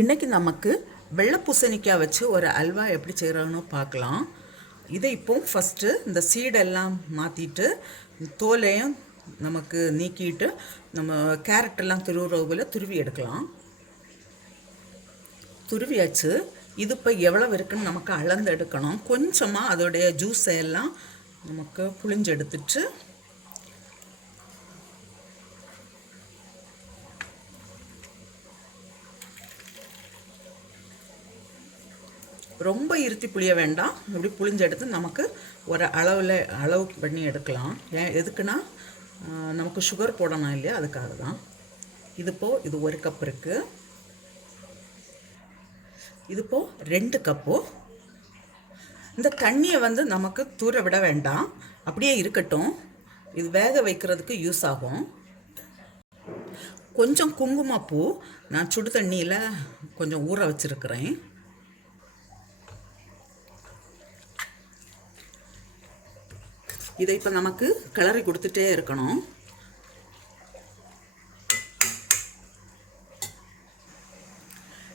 இன்றைக்கி நமக்கு வெள்ளை பூசணிக்காய் வச்சு ஒரு அல்வா எப்படி செய்கிறோன்னு பார்க்கலாம். இதை இப்போ ஃபஸ்ட்டு இந்த சீடெல்லாம் மாற்றிட்டு தோலையும் நமக்கு நீக்கிட்டு நம்ம கேரட்டெல்லாம் துருவுறவுல துருவி எடுக்கலாம். துருவியாச்சு. இது இப்போ எவ்வளவு இருக்குன்னு நமக்கு அளந்து எடுக்கணும். கொஞ்சமாக அதோடைய ஜூஸை எல்லாம் நமக்கு புழிஞ்சு எடுத்துட்டு ரொம்ப இருத்தி புளிய வேண்டாம். இப்படி புளிஞ்செடுத்து நமக்கு ஒரு அளவு பண்ணி எடுக்கலாம். எதுக்குன்னா நமக்கு சுகர் போடணும் இல்லையா, அதுக்காக தான். இது 1 கப் இருக்குது. இதுப்போ 2 கப்பு. இந்த தண்ணியை நமக்கு தூர விட வேண்டாம், அப்படியே இருக்கட்டும். இது வேக வைக்கிறதுக்கு யூஸ் ஆகும். கொஞ்சம் குங்குமப்பூ நான் சுடு தண்ணியில் கொஞ்சம் ஊற வச்சுருக்கிறேன். இதை இப்போ நமக்கு கிளறி கொடுத்துட்டே இருக்கணும்.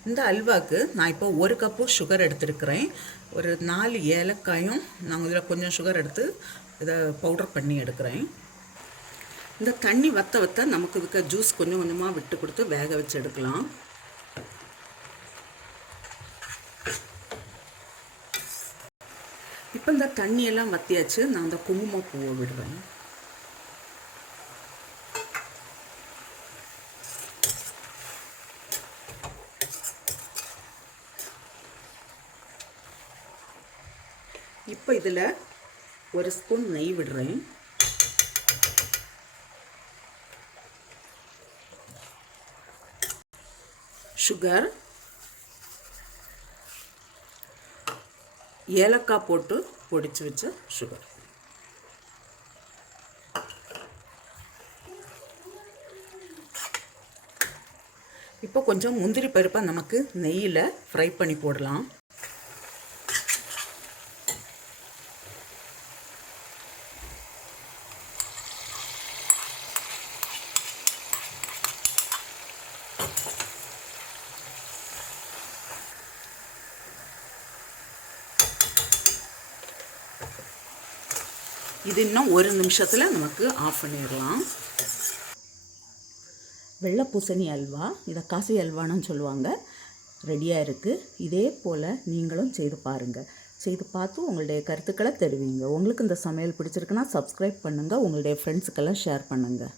இந்த அல்வாவுக்கு நான் இப்போ 1 கப்பு சுகர் எடுத்துருக்கிறேன். ஒரு 4 ஏலக்காயும் நான் இதில் கொஞ்சம் சுகர் எடுத்து இதை பவுடர் பண்ணி எடுக்கிறேன். இந்த தண்ணி வத்த நமக்கு இதுக்கு ஜூஸ் கொஞ்சம் கொஞ்சமாக விட்டு கொடுத்து வேக வச்சு எடுக்கலாம். இப்போ இந்த தண்ணியெல்லாம் வத்தியாச்சு. நான் அந்த குங்குமப்பூவை விடுவேன். இப்போ இதில் 1 ஸ்பூன் நெய் விடுறேன். சுகர், ஏலக்காய் போட்டு பொடிச்சு வச்ச சுகர். இப்போ கொஞ்சம் முந்திரி பருப்பை நமக்கு நெய்யில் ஃப்ரை பண்ணி போடலாம். இது இன்னும் 1 நிமிஷத்தில் நமக்கு ஆஃப் பண்ணிடலாம். வெள்ளை பூசணி அல்வா, இதை காசி அல்வான்னு சொல்லுவாங்க, ரெடியாக இருக்குது. இதே போல் நீங்களும் செய்து பாருங்கள். செய்து பார்த்து உங்களுடைய கருத்துக்களை தெரிவிங்க. உங்களுக்கு இந்த சமையல் பிடிச்சிருக்குன்னா சப்ஸ்கிரைப் பண்ணுங்கள். உங்களுடைய ஃப்ரெண்ட்ஸுக்கெல்லாம் ஷேர் பண்ணுங்கள்.